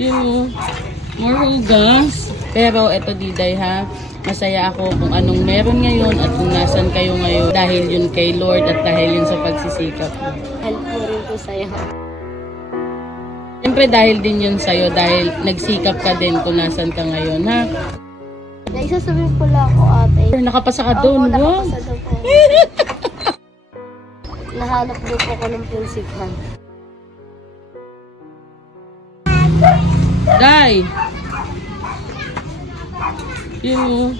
Yung more hugas. Pero eto Diday ha, masaya ako kung anong meron ngayon at kung nasan kayo ngayon. Dahil yun kay Lord at dahil yun sa pagsisikap mo. Help mo rin po sa'yo. Siyempre dahil din yun sa'yo, dahil nagsikap ka din kung nasan ka ngayon ha. Naisasabihin ko lang ako ate. Nakapasa ka doon, wow. Nakapasa doon po. Nahanap doon po ko ng principal. Day! Yung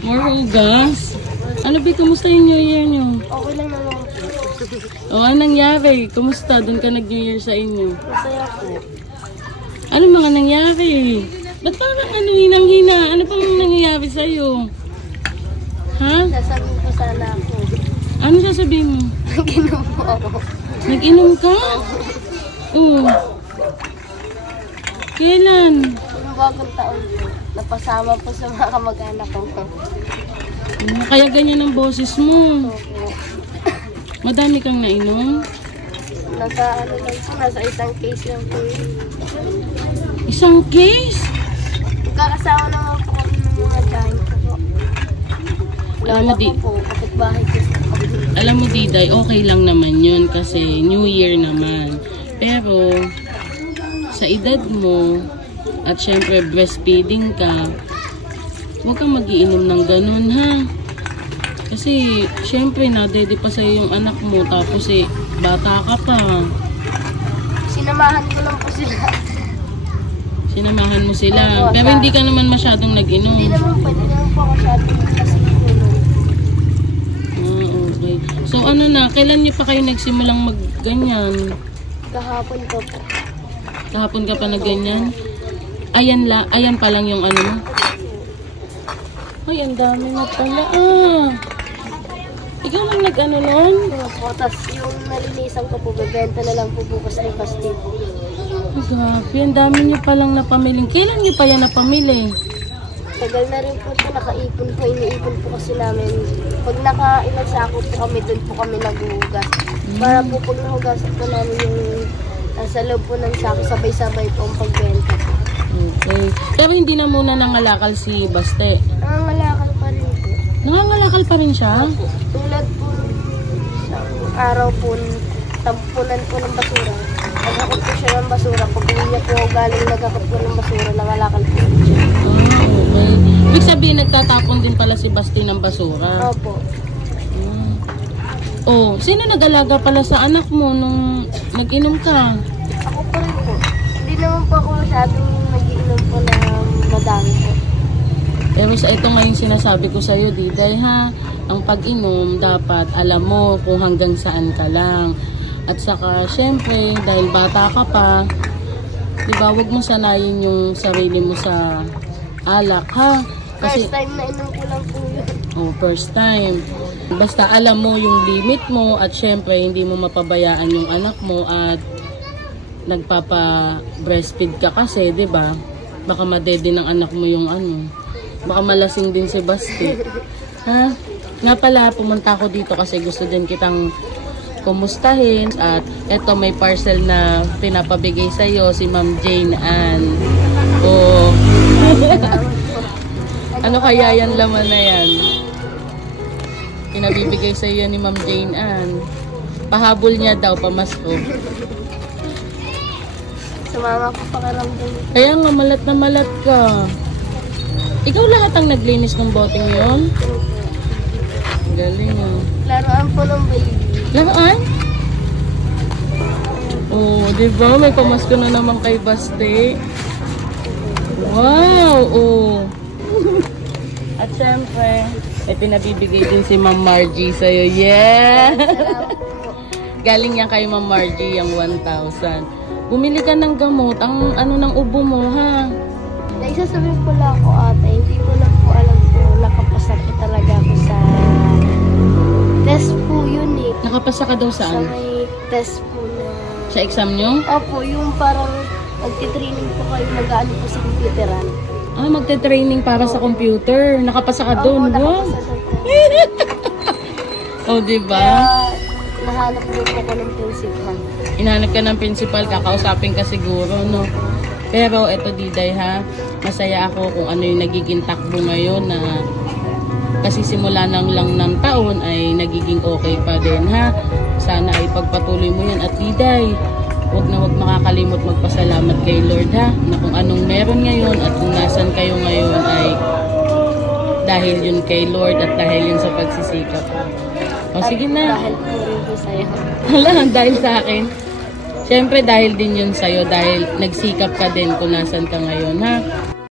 more hugas. Ano ba, kumusta yung New Year nyo? Okay lang naman po. O, anong nangyari? Kumusta? Doon ka nag-New Year sa inyo? Masaya po. Ano mga nangyari? Ba't parang ano, hinang-hina? Ano pang nangyayari sa'yo? Ha? Sasabihin ko sana ako. Ano sasabihin mo? Nag-inom po ako. Nag-inom ka? Oo. Kailan? Yung bagong taon po. Napasama po sa mga kamag-anak ko. Kaya ganyan ang boses mo. Opo. Madami kang nainom? Nasa ano lang po, nasa isang case lang po yun. Isang case? Magkakasama naman po kami ng mga dahil ko po. Alam mo, po, kapitbahay ko po. Alam mo Diday, okay lang naman yun kasi New Year naman. Pero sa edad mo at syempre breastfeeding ka, huwag kang mag-iinom ng ganun ha. Kasi syempre nadede pa sa'yo yung anak mo tapos bata ka pa. Sinamahan ko lang po sila. Sinamahan mo sila. Opo, pero hindi ka naman masyadong nag-inom. Hindi naman pwede naman po ako masyadong kasi Okay. So ano na, kailan niyo pa kayo nagsimulang mag-ganyan? kahapon ko po. Kahapon ka pa nag-ganyan? Ayan pa lang yung ano mo. Ay, ang dami na pala. Ikaw lang nag-ano nun? Tapos yung nalinisan ko po, bebenta na lang po bukas ay pasti po. Grabe, ang dami niyo palang napamiling. Kailan niyo pa yan napamili? Tagal na rin po ito, nakaipon po, iniipon po kasi namin. Pag nakailang sako po kami, doon po kami naghuhugas. Para po pag nahugasan po namin yung nasa loob po ng sako, sabay-sabay po ang pagbenta po. Okay. Pero hindi na muna nangalakal si Baste. Nangangalakal pa rin po. Nangangalakal pa rin siya? Tulad po sa araw po, tampunan po ng basura. Nagkakot po siya ng basura. Pag uwi niya po galing nagkakot po ng basura, nangalakal po siya. Okay. Ibig sabihin, nagtatapon din pala si Basti ng basura. Opo. Oh, sino nag-alaga pala sa anak mo nung nag-inom ka? Ako pa rin po. Hindi naman po ako masyadong nag-iinom po na madami po. Pero sa ito ngayon sinasabi ko sa'yo, Diday ha, ang pag-inom dapat alam mo kung hanggang saan ka lang. At saka, syempre, dahil bata ka pa, diba, huwag mo sanayin yung sarili mo sa alak ha. Kasi, First time na inom ko lang po yun. oh, first time. Basta alam mo yung limit mo at syempre hindi mo mapabayaan yung anak mo at nagpapa-breastfeed ka kasi, 'di ba? Baka madede ng anak mo yung ano. Baka malasing din si Basti. Ha? Nga pala, pumunta ako dito kasi gusto din kitang kumustahin at eto may parcel na pinapabigay sa iyo si Ma'am Jane Ann. Oh. Ano kaya yan laman na yan? Pinabibigay sa iyo ni Ma'am Jane Ann. Pahabol niya daw, pamasko. Sumama ko pakaramdam. Kaya nga, malat na malat ka. Ikaw lahat ang naglinis ng boteng yon? Galing ah. Laruan po ng baby. Laruan? Oh, diba? May pamasko na naman kay Basti. Wow! Oh. At syempre, may pinabibigay din si Ma'am Margie sa'yo. Yeah! Galing yan kay Ma'am Margie, yung 1,000. Bumili ka ng gamot, ang ano ng ubo mo, ha? Naisasabihin ko lang ako ate, hindi ko lang po alam po, nakapasa ko talaga ako sa test po yun eh. Nakapasa ka daw Sa saan? may test po na... Sa exam nyo? Opo, yung parang nagtitraining po kayo, nag-ano po sa computeran. Ah, magte-training para sa computer. Nakapasa ka doon, wow! Oh, diba? Kaya nahanap din ako ng principal. Inahanap ka ng principal, kakausapin ka siguro, no? Pero eto Diday ha, masaya ako kung ano yung nagiging takbo ngayon na kasi simula lang ng taon ay nagiging okay pa din ha. Sana ay pagpatuloy mo yan at Diday, huwag na huwag makakalimot magpasalamat kay Lord ha, na kung anong meron ngayon at kung nasan kayo ngayon ay dahil yun kay Lord at dahil yun sa pagsisikap. O sige na. Dahil po rin po sa'yo. Wala, dahil sa akin. Siyempre dahil din yun sa'yo, dahil nagsikap ka din kung nasan ka ngayon ha.